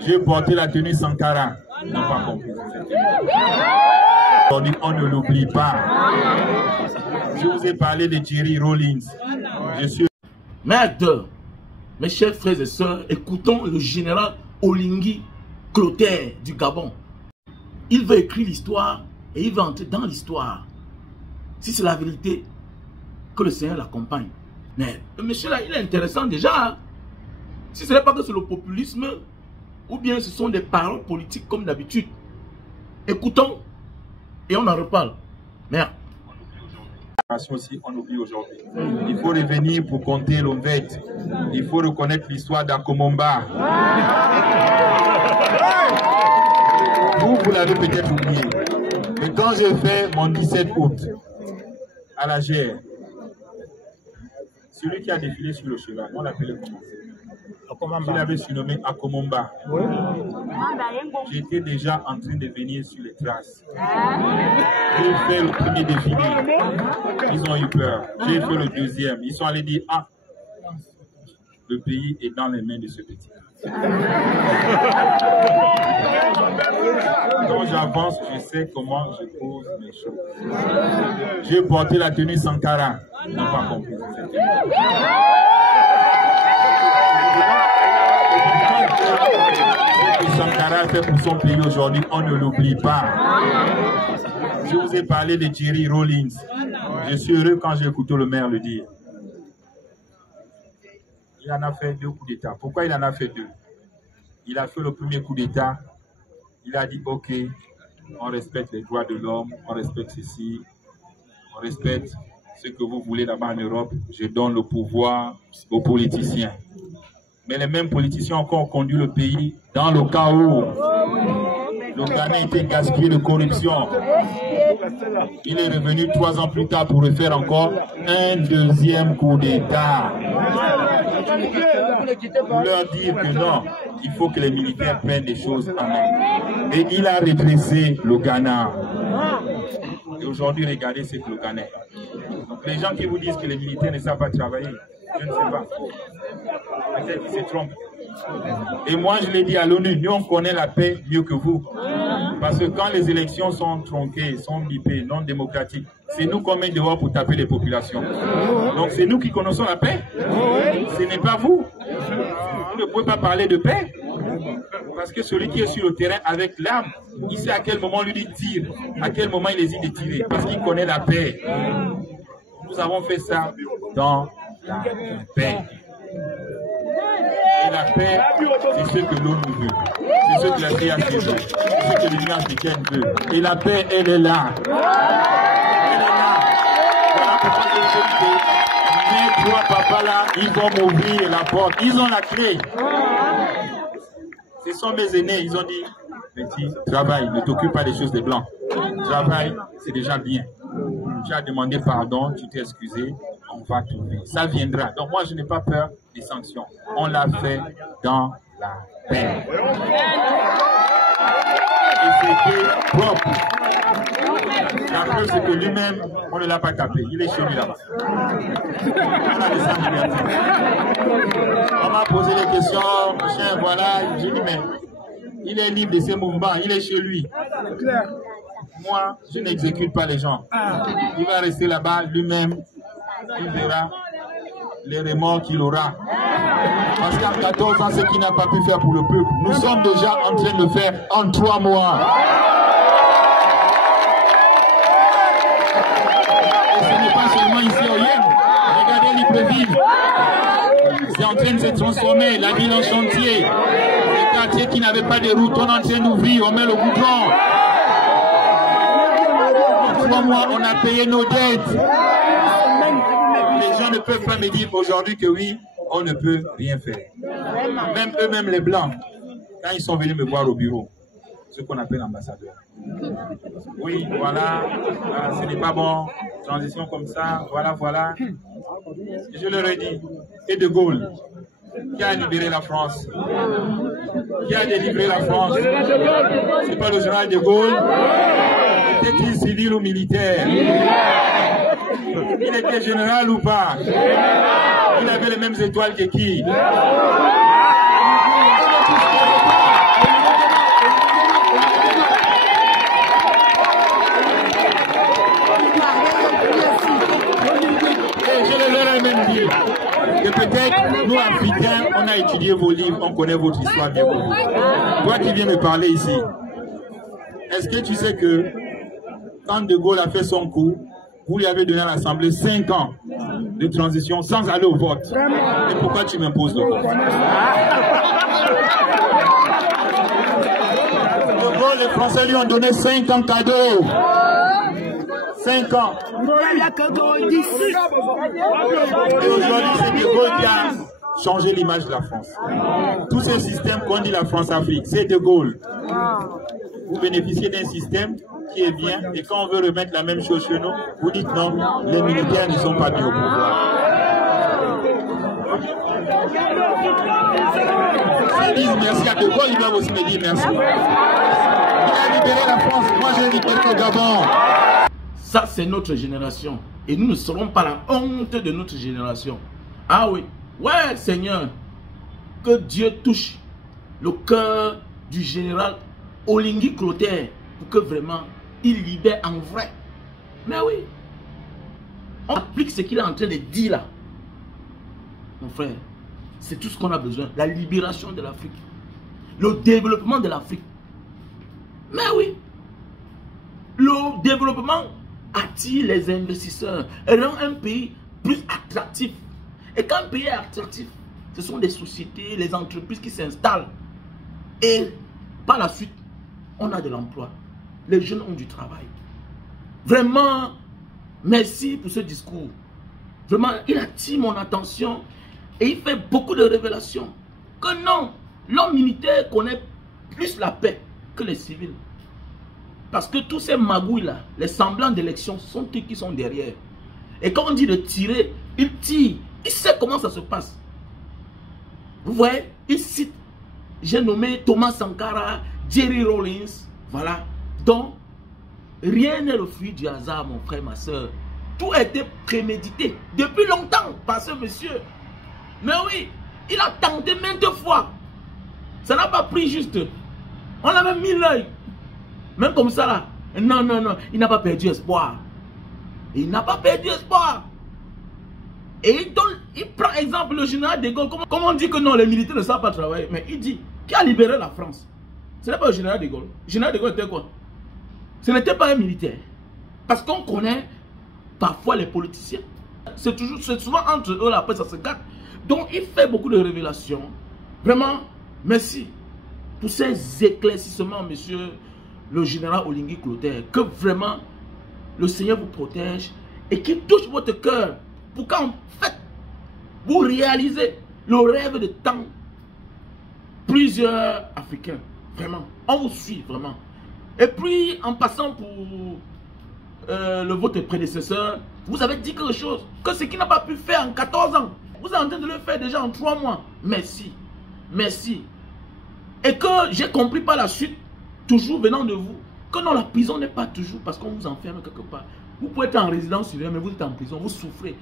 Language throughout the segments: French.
J'ai porté la tenue Sankara. Ils n'ont pas compris. Aujourd'hui, on ne l'oublie pas. Je vous ai parlé de Jerry Rawlings. Je suis... Merde, mes chers frères et sœurs, écoutons le général Olingi Clotaire du Gabon. Il veut écrire l'histoire et il va entrer dans l'histoire. Si c'est la vérité, que le Seigneur l'accompagne. Mais le monsieur là, il est intéressant déjà. Si ce n'est pas que c'est le populisme, ou bien ce sont des paroles politiques comme d'habitude. Écoutons et on en reparle. Merde. Aussi, on oublie aujourd'hui. Il faut revenir pour compter l'Onvette. Il faut reconnaître l'histoire d'Akomomba. Vous l'avez peut-être oublié. Mais quand j'ai fait mon 17 août à la GR, celui qui a défilé sur le cheval, on l'appelait comment? Je l'avais surnommé Akomomba. Oui. J'étais déjà en train de venir sur les traces. J'ai fait le premier défilé. Ils ont eu peur. J'ai fait le deuxième. Ils sont allés dire, ah, le pays est dans les mains de ce petit. Quand j'avance, je sais comment je pose mes choses. J'ai porté la tenue Sankara. Ils n'ont pas compris. Ce que Sankara a fait pour son pays aujourd'hui, on ne l'oublie pas. Je vous ai parlé de Jerry Rawlings. Je suis heureux quand j'ai écouté le maire le dire. Il en a fait 2 coups d'État. Pourquoi il en a fait 2? Il a fait le premier coup d'État. Il a dit, ok, on respecte les droits de l'homme, on respecte ceci, on respecte ce que vous voulez là-bas en Europe. Je donne le pouvoir aux politiciens. Mais les mêmes politiciens ont encore conduit le pays dans le chaos. Le Ghana était gaspillé de corruption. Il est revenu 3 ans plus tard pour refaire encore un deuxième coup d'État. Pour leur dire que non, il faut que les militaires prennent des choses en main. Et il a redressé le Ghana. Et aujourd'hui, regardez ce que le Ghana est. Donc les gens qui vous disent que les militaires ne savent pas travailler, je ne sais pas. Peut-être qu'ils se trompent. Et moi, je l'ai dit à l'ONU, nous on connaît la paix mieux que vous. Parce que quand les élections sont tronquées, sont bipées, non démocratiques, c'est nous qu'on met dehors pour taper les populations. Donc c'est nous qui connaissons la paix. Ce n'est pas vous. Vous ne pouvez pas parler de paix. Parce que celui qui est sur le terrain avec l'arme, il sait à quel moment lui dit tire, à quel moment il hésite de tirer. Parce qu'il connaît la paix. Nous avons fait ça dans la paix. Et la paix, c'est ce que l'ONU veut. C'est ce que la CAC veut. C'est ce que l'Union africaine veut. Et la paix, elle est là. Elle est là. Voilà pourquoi je dis que mes 3 papas là, ils vont m'ouvrir la porte. Ils ont la clé. Ce sont mes aînés. Ils ont dit, petit, travaille, ne t'occupe pas des choses des blancs. Travaille, c'est déjà bien. Tu as demandé pardon, tu t'es excusé, on va trouver. Ça viendra. Donc moi, je n'ai pas peur des sanctions. On l'a fait dans la paix. Et c'était propre. La preuve, c'est que lui-même, on ne l'a pas tapé. Il est chez lui là-bas. On a laissé en liberté. On m'a posé des questions, machin, voilà. J'ai dit, mais il est libre de ses mouvements, il est chez lui. Moi, je n'exécute pas les gens. Il va rester là-bas lui-même. Il verra les remords qu'il aura. Parce qu'en 14 ans, ce qu'il n'a pas pu faire pour le peuple, nous sommes déjà en train de faire en 3 mois. Et ce n'est pas seulement ici au Yem. Regardez Libreville. C'est en train de se transformer, la ville en chantier. Les quartiers qui n'avaient pas de route, on est en train d'ouvrir, on met le goudron. En 3 mois, on a payé nos dettes. Les gens ne peuvent pas me dire aujourd'hui que oui, on ne peut rien faire. Même eux-mêmes, les Blancs, quand ils sont venus me voir au bureau, ce qu'on appelle ambassadeur. Oui, voilà, ce n'est pas bon, transition comme ça, voilà, voilà. Et je leur ai dit, et De Gaulle, qui a libéré la France? Qui a délivré la France? C'est pas le général De Gaulle? Était-il civil ou militaire? Il était général ou pas? Il avait les mêmes étoiles que qui? vos livres, on connaît votre histoire bien. Toi qui viens me parler ici, est-ce que tu sais que quand De Gaulle a fait son coup, vous lui avez donné à l'Assemblée 5 ans de transition sans aller au vote? Et pourquoi tu m'imposes le vote? De Gaulle, les Français lui ont donné 5 ans cadeau. 5 ans. Et aujourd'hui, c'est De Gaulle qui a changé l'image de la France. Tous ces systèmes qu'on dit la France-Afrique, c'est De Gaulle. Vous bénéficiez d'un système qui est bien, et quand on veut remettre la même chose chez nous, vous dites non, les militaires ne sont pas mis au pouvoir. Ils disent merci à De Gaulle, ils doivent aussi me dire merci. Il a libéré la France, moi j'ai libéré le Gabon. Ça, c'est notre génération. Et nous ne serons pas la honte de notre génération. Ah oui. Ouais, Seigneur. Que Dieu touche le cœur du général Olingi Clotaire pour que vraiment il libère en vrai. Mais oui. On applique ce qu'il est en train de dire là. Mon frère, c'est tout ce qu'on a besoin. La libération de l'Afrique. Le développement de l'Afrique. Mais oui. Le développement attire les investisseurs et rend un pays plus attractif. Et quand un pays est attractif, ce sont des sociétés, les entreprises qui s'installent. Et par la suite, on a de l'emploi. Les jeunes ont du travail. Vraiment, merci pour ce discours. Vraiment, il attire mon attention et il fait beaucoup de révélations. Que non, l'homme militaire connaît plus la paix que les civils. Parce que tous ces magouilles-là, les semblants d'élections, sont eux qui sont derrière. Et quand on dit de tirer, il tire. Il sait comment ça se passe. Vous voyez, il cite, j'ai nommé Thomas Sankara, Jerry Rawlings, voilà. Donc, rien n'est le fruit du hasard, mon frère, ma soeur. Tout a été prémédité depuis longtemps par ce monsieur. Mais oui, il a tenté maintes fois. Ça n'a pas pris juste. On a même mis l'œil. Même comme ça là. Non, non, non. Il n'a pas perdu espoir. Il n'a pas perdu espoir. Et il prend exemple le général de Gaulle. Comment on dit que non, les militaires ne savent pas travailler? Mais il dit, qui a libéré la France? Ce n'est pas le général de Gaulle. Le général de Gaulle était quoi? Ce n'était pas un militaire. Parce qu'on connaît parfois les politiciens. C'est souvent entre eux là, après ça se gâte. Donc il fait beaucoup de révélations. Vraiment, merci pour ces éclaircissements, monsieur le général Olingi Clotaire. Que vraiment le Seigneur vous protège et qu'il touche votre cœur pour qu'en fait vous réalisez le rêve de tant plusieurs Africains. Vraiment, on vous suit vraiment. Et puis en passant pour votre prédécesseur, vous avez dit quelque chose que ce qu'il n'a pas pu faire en 14 ans, vous êtes en train de le faire déjà en 3 mois. Merci, merci. Et que j'ai compris par la suite, toujours venant de vous, que non, la prison n'est pas toujours parce qu'on vous enferme quelque part. Vous pouvez être en résidence surveillée, mais vous êtes en prison, vous souffrez.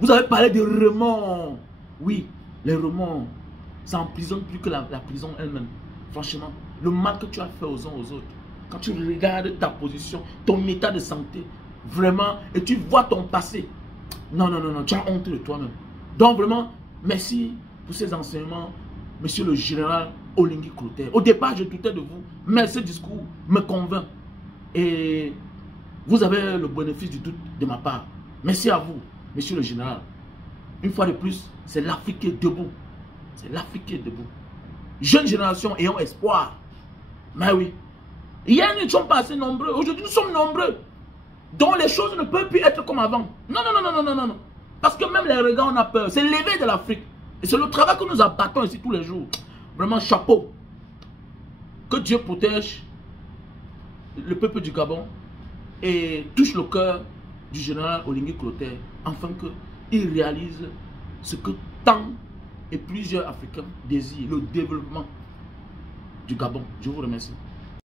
Vous avez parlé de remords. Oui, les remords, ça emprisonne plus que la prison elle-même. Franchement, le mal que tu as fait aux uns aux autres, quand tu regardes ta position, ton état de santé, vraiment, et tu vois ton passé, non, non, non, non, tu as honte de toi-même. Donc vraiment, merci pour ces enseignements, monsieur le général Olingi Clotaire. Au départ, je doutais de vous, mais ce discours me convainc. Et vous avez le bénéfice du doute de ma part. Merci à vous, monsieur le général. Une fois de plus, c'est l'Afrique qui est debout. C'est l'Afrique qui est debout. Jeune génération, ayant espoir. Mais oui. Hier, nous ne sommes pas assez nombreux. Aujourd'hui, nous sommes nombreux. Donc, les choses ne peuvent plus être comme avant. Non, non, non, non, non, non, non. Parce que même les regards, on a peur. C'est l'éveil de l'Afrique. Et c'est le travail que nous abattons ici tous les jours. Vraiment, chapeau. Que Dieu protège le peuple du Gabon et touche le cœur du général Olingi Clotaire, afin qu'il réalise ce que tant et plusieurs Africains désirent, le développement du Gabon. Je vous remercie.